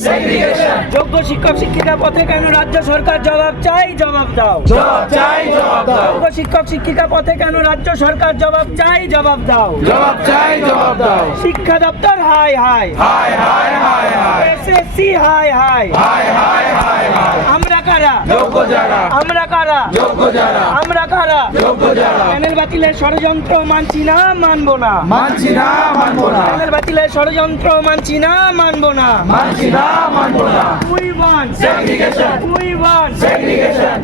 যোগ্য শিক্ষক শিক্ষিকা পথে কেন রাজ্য সরকার জবাব চাই জবাব দাও। জবাব চাই জবাব দাও। যোগ্য শিক্ষক শিক্ষিকা পথে কেন রাজ্য সরকার জবাব চাই জবাব দাও। জবাব চাই জবাব দাও। শিক্ষা দপ্তর হাই হাই। হায় হায় হায় হায় এসএসসি হাই হাই। হায় হায় হায় হায় আমরা কারা? যোগ্য যারা। আমরা কারা? যোগ্য যারা। আমরা কারা? যোগ্য যারা। বাতিলের ষড়যন্ত্র মানছি না মানবো না। মানছি না মানবো না। প্যানেল বাতিলের ষড়যন্ত্র মানছি না মানবো না। মানছি না মানবো না। We want segregation we want segregation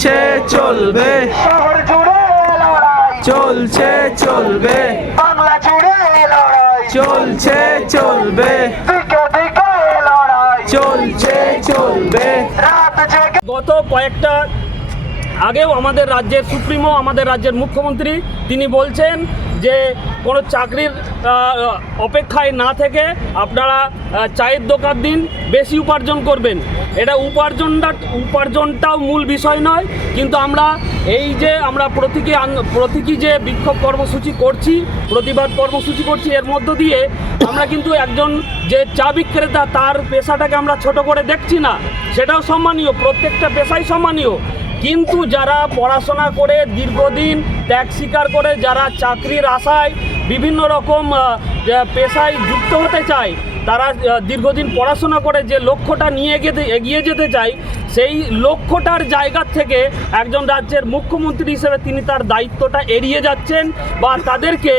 চলছে, চলবে। চলছে চলবে। চলছে চলবে। চলছে, চলবে। গত কয়েকটা আগেও আমাদের রাজ্যের সুপ্রিমো, আমাদের রাজ্যের মুখ্যমন্ত্রী, তিনি বলছেন যে কোনো চাকরির অপেক্ষায় না থেকে আপনারা চায়ের দোকান দিন, বেশি উপার্জন করবেন। এটা উপার্জনটা, উপার্জনটাও মূল বিষয় নয়, কিন্তু আমরা এই যে আমরা প্রতীকী প্রতীকী যে বিক্ষোভ কর্মসূচি করছি, প্রতিবাদ কর্মসূচি করছি, এর মধ্য দিয়ে আমরা কিন্তু একজন যে চা বিক্রেতা, তার পেশাটাকে আমরা ছোট করে দেখছি না। সেটাও সম্মানীয়, প্রত্যেকটা পেশাই সম্মানীয়। কিন্তু যারা পড়াশোনা করে দীর্ঘদিন ত্যাগ স্বীকার করে, যারা চাকরির আশায় বিভিন্ন রকম পেশায় যুক্ত হতে চায়, তারা দীর্ঘদিন পড়াশোনা করে যে লক্ষ্যটা নিয়ে গেতে, এগিয়ে যেতে চায়, সেই লক্ষ্যটার জায়গা থেকে একজন রাজ্যের মুখ্যমন্ত্রী হিসেবে তিনি তার দায়িত্বটা এড়িয়ে যাচ্ছেন বা তাদেরকে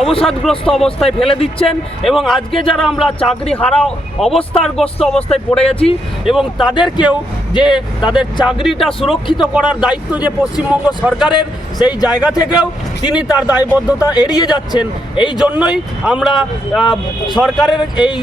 অবসাদগ্রস্ত অবস্থায় ফেলে দিচ্ছেন এবং আজকে যারা আমরা চাকরি হারা অবস্থারগ্রস্ত অবস্থায় পড়ে গেছি এবং তাদেরকেও যে তাদের চাকরিটা সুরক্ষিত করার দায়িত্ব যে পশ্চিমবঙ্গ সরকারের, সেই জায়গা থেকেও তিনি তার দায়বদ্ধতা এড়িয়ে যাচ্ছেন। এই জন্যই আমরা সরকারের এই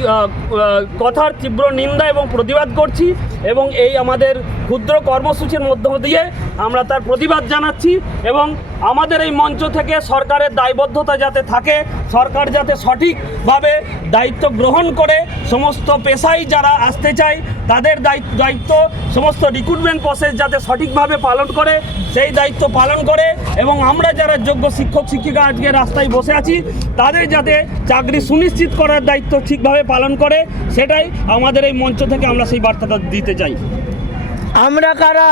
কথার তীব্র নিন্দা এবং প্রতিবাদ করছি এবং এই আমাদের ক্ষুদ্র কর্মসূচির মধ্য দিয়ে আমরা তার প্রতিবাদ জানাচ্ছি এবং আমাদের এই মঞ্চ থেকে সরকারের দায়বদ্ধতা যাতে থাকে সরকার যাতে সঠিকভাবে দায়িত্ব গ্রহণ করে সমস্ত পেশায় যারা আসতে চায় তাদের দায়িত্ব দায়িত্ব সমস্ত রিক্রুটমেন্ট প্রসেস যাতে সঠিকভাবে পালন করে সেই দায়িত্ব পালন করে এবং আমরা যারা যোগ্য শিক্ষক শিক্ষিকা আজকে রাস্তায় বসে আছি তাদের যাতে চাকরি সুনিশ্চিত করার দায়িত্ব ঠিকভাবে পালন করে সেটাই আমাদের এই মঞ্চ থেকে আমরা সেই বার্তাটা দিতে চাই। আমরা কারা?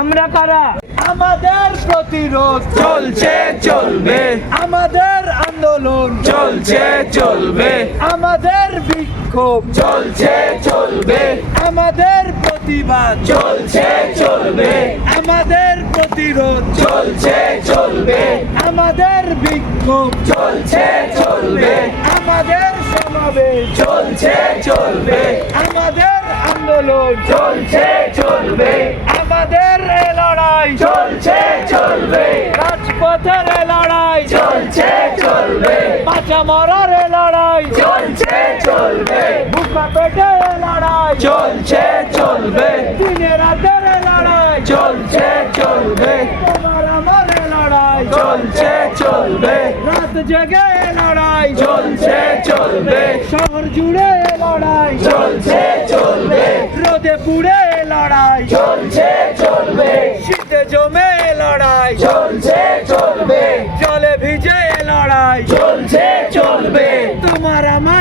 আমরা কারা? আমাদের প্রতিরোধ চলছে চলবে। আমাদের আন্দোলন চলছে চলবে। আমাদের বিক্ষোভ চলছে চলবে। আমাদের প্রতিবাদ চলছে চলবে। আমাদের প্রতিরোধ চলছে চলবে। আমাদের বিক্ষোভ চলছে চলবে। আমাদের সমাবেশ চলছে চলবে। আমাদের আন্দোলন চলছে চলবে। আমাদের এ লড়াই। চলছে চলবে। রাজপথের লড়াই। চলছে চলবে। বাঁচা মরার লড়াই। চলছে চলবে। বুকা পেটে লড়াই। চলছে চলবে। দিনে রাতের লড়াই। চলছে চলবে। তোমার আমার এ লড়াই। চলছে চলবে। রাত জেগে লড়াই। চলছে চলবে। শহর জুড়ে লড়াই। চলছে চলবে এ লড়াই। চলছে চলবে। শীতে জমে লড়াই। চলছে চলবে। জলে ভিজে লড়াই। চলছে চলবে। তোমার আমার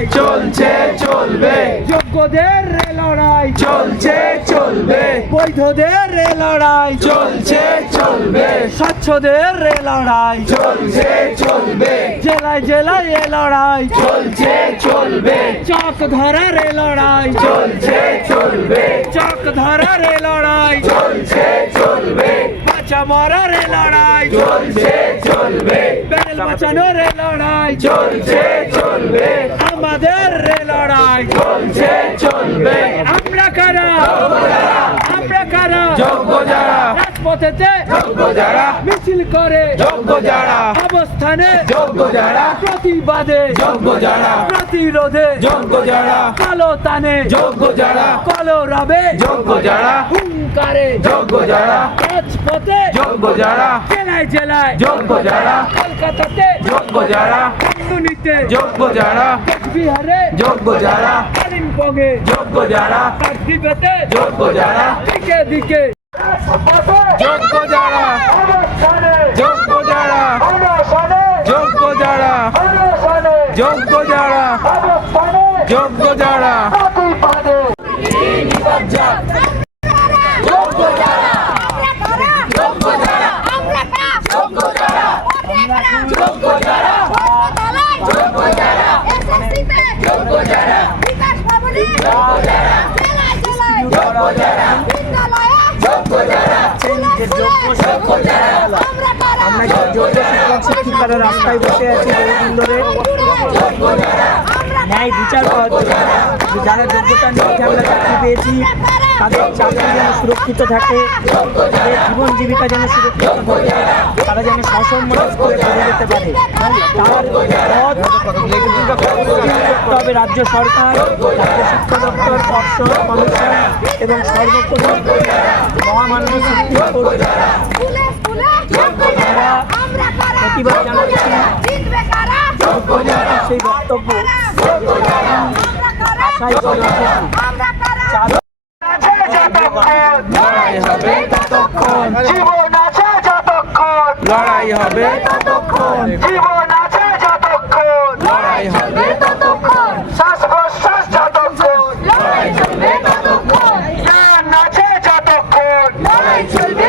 লড়াই চলছে চলবে। যোগ্যদের এ লড়াই চলছে চলবে। বৈধদের এ লড়াই চলছে চলবে। স্বচ্ছদের এ লড়াই চলছে চলবে। জেলায় জেলায় এ লড়াই চলছে চলবে। চক ধরা এ লড়াই চলছে চলবে। চক ধরা এ লড়াই চলছে চলবে। বাঁচা মরার লড়াই। চলছে চলবে। প্যানেল বাঁচানোর লড়াই। চলছে চলবে। আমাদের রে লড়াই। চলছে চলবে। আমরা কারা? আমরা কারা? যোগ্য যারা? রাজপথেতে যারা মিছিল করে যোগ্য যারা অবস্থানে যোগ্য যারা প্রতিবাদে যোগ্য যারা প্রতিরোধে যোগ্য যারা কালো তানে যোগ্য যারা কালো রবে যোগ্য যারা হুঙ্কারে যোগ্য যারা রাজপথে যোগ্য যারা জেলায় জেলায় যোগ্য যারা কলকাতাতে যোগ্য যারা কান্দুনিতে যোগ্য যারা বিহারে যোগ্য যারা কালিম্পংয়ে যোগ্য যারা কাকদ্বীপেতে যোগ্য যারা দিকে দিকে যোগ্য যারা যোগ্য যারা যোগ্য যারা যোগ্য যারা যোগ্য যারা। আমরা যোগ্য শিক্ষক শিক্ষিকারা রাস্তায় বসে আছি বহুদিন ন্যায় বিচার পাওয়ার যারা যোগ্যতা নিয়ে আমরা চাকরি পেয়েছি তাদের চাকরি যেন সুরক্ষিত থাকে তাদের জীবন জীবিকা যেন সুরক্ষিত থাকে তারা যেন সসম্মান করে বেড়ে যেতে পারে। তার পথ করতে হবে রাজ্য সরকার রাজ্য শিক্ষা দপ্তর পর্ষদ কমিশন এবং সর্বোপরি মহামান্য সুপ্রিম কোর্ট প্রতিবাদ জানাচ্ছি সেই বক্তব্য আশাই করে জীবন আছে যতক্ষণ। লড়াই হবে। ততক্ষণ। জীবন আছে যতক্ষণ। লড়াই হবে। ততক্ষণ। শ্বাস প্রশ্বাস যতক্ষণ। লড়াই চলবে ততক্ষণ জ্ঞান আছে যতক্ষণ। লড়াই চলবে